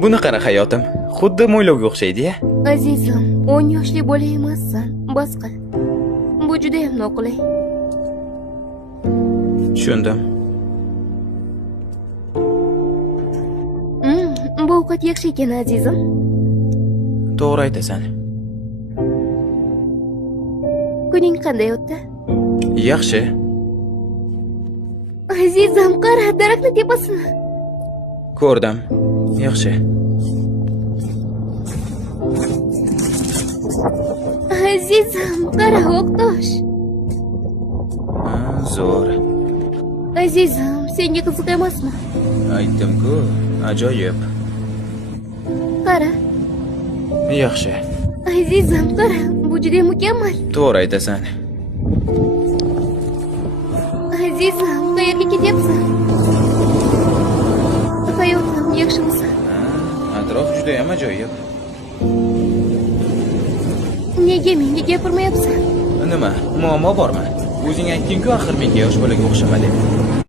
Buni qara hayotim. Xuddi mo'ylovga o'xshaydi-ya. Azizim, 10 yoshli bola emassan. Bas qil. Bu juda ham noqulay. Tushundim. Bu ovqat yaxshi ekan, azizim. To'g'ri aytasan. Kuning qanday o'tdi? Yaxshi. Azizim, qara, daraxtni tepasini. Ko'rdim. Yaxshi. Azizim, qara, o'qtosh. Zo'r. Azizim, senga qiziq emasmi? Aytdim-ku, ajoyib. Qara. Yaxshi. Azizim, qara, bu juda mukammal. To'g'ri aytasan. Azizim, qayerga ketyapsan? Hayotim, yaxshimisan? Atrof juda ham ajoyib. Nega menga gapirmayapsan? Nima? Muammo bormi? O'zing aytding-ku, axir menga yosh bolaga o'xshama deb.